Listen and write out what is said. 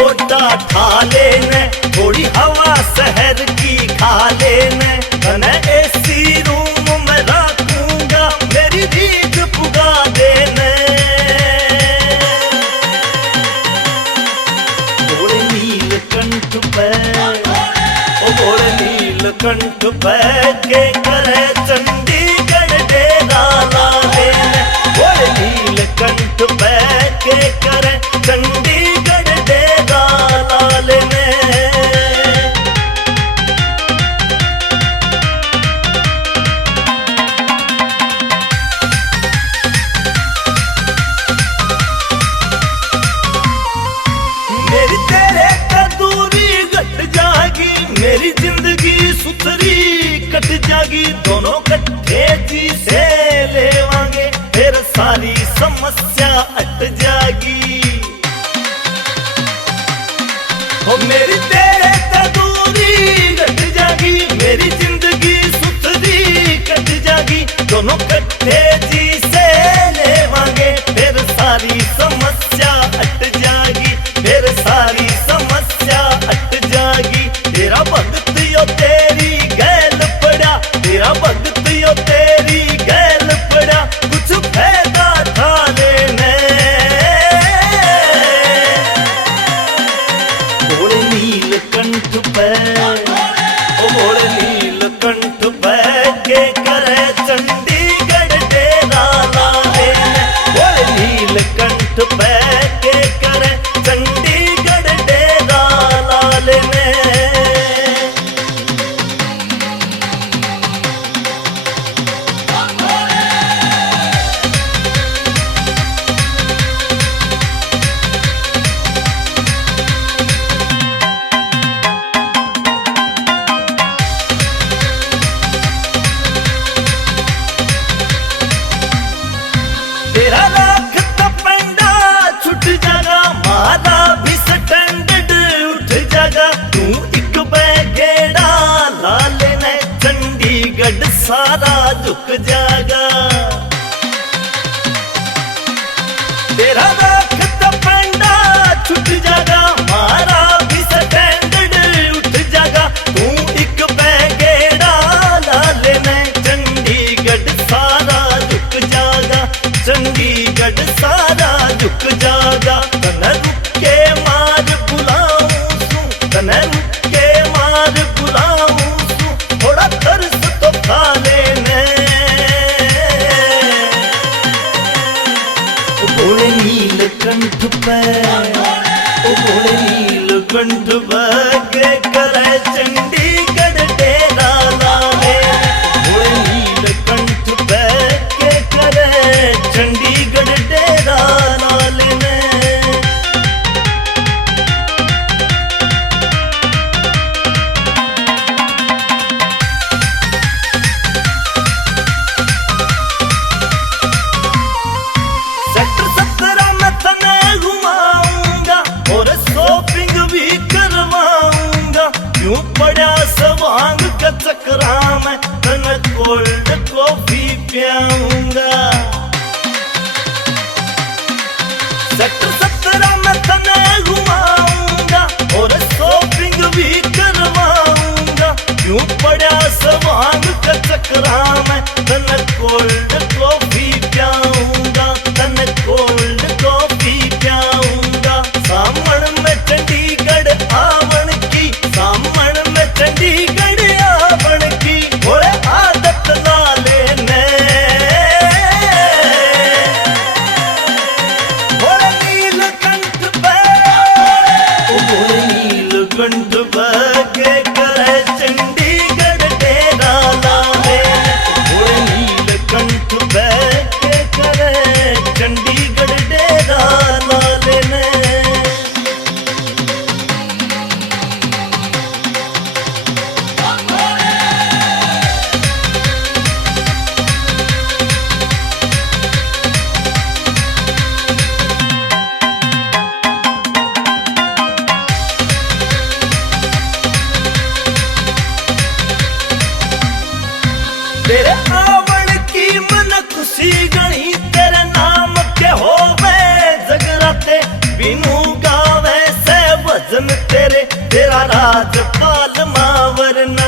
Soda ठा लेने, थोड़ी हवा शहर की खा लेने, तने एसी रूम में रखूंगा, मेरी रीझ पुगा देने। घोड़े नीलकंठ पे, ओ घोड़े नीलकंठ पे के करे चंडीगढ़ डेरा ला लेने, घोड़े नीलकंठ पे के करे चंडीगढ़ डेरा ला लेने। मेरी तेरे का दूरी घट जाएगी, मेरी जिंदगी सुथरी कट जाएगी, दोनों कट्ठे जी से लेवांगे, फिर सारी समस्या हट जाएगी। ओ मेरी तेरे का दूरी घट जाएगी, मेरी जिंदगी सुथरी कट जाएगी, दोनों कट्ठे जी से लेवांगे, फिर सारी समस्या हट जाएगी, फिर सारी समस्या हट जाएगी। तेरा भगत यो तेरी गैल पड़ा, तेरा भगत यो तेरी गैल पड़ा, कुछ फायदा था लेने। घोड़े नीलकंठ पे, ओ घोड़े नीलकंठ पे के करे चंडीगढ़ डेरा ला लेने, घोड़े नीलकंठ पे के करे चंडीगढ़ डेरा ला लेने। तेरा लाख तपंडा छुट जागा, मारा भी स्टैंडर्ड उठ जागा, तू एक बैगेड़ा ला लेना, चंडीगढ़ सारा झुक जागा। तेरा लाख तपंडा छुट जागा, मारा भी स्टैंडर्ड उठ जागा, तू एक बैगेड़ा ला लेना, चंडीगढ़ सारा झुक जागा, चंडीगढ़ सारा झुक जागा। तने रुक के मार बुलाऊं सू, तने रुक के मार बुलाऊं सू, थोड़ा तरस तो खा लेने। घोड़े नीलकंठ पे, ओ घोड़े नीलकंठ पे के करे चंडीगढ़ डेरा ला लेने, घोड़े नीलकंठ पे के करे चंडीगढ़ डेरा ला लेने। सेक्टर 17 में तने घुमाऊंगा और शॉपिंग भी करवाऊंगा, क्यों पड़ा सवांग का चक्रा में, तने कोल्ड कॉफी पियाऊंगा। सेक्टर 17 में तने घुमाऊंगा और शॉपिंग भी करवाऊंगा, क्यों पड़ा सवांग का चक्रा में, तने कोल्ड कॉफी पियाऊंगा, तने कोल्ड कॉफी पियाऊंगा। सामन में चंडीगढ़ आवन की, सामन में चंडीगढ़ आवन की, घोड़े आदत ला लेने। घोड़े नीलकंठ पे, ओ घोड़े नीलकंठ पे के करे चंडीगढ़ डेरा ला लेने, घोड़े नीलकंठ पे के करे चंडीगढ़ डेरा ला लेने। तेरे आवन की मन खुशी गणी, तेरे नाम के होवे जगराते, बिनु गावे से हुस्न तेरे, तेरा राजपाल मां वरना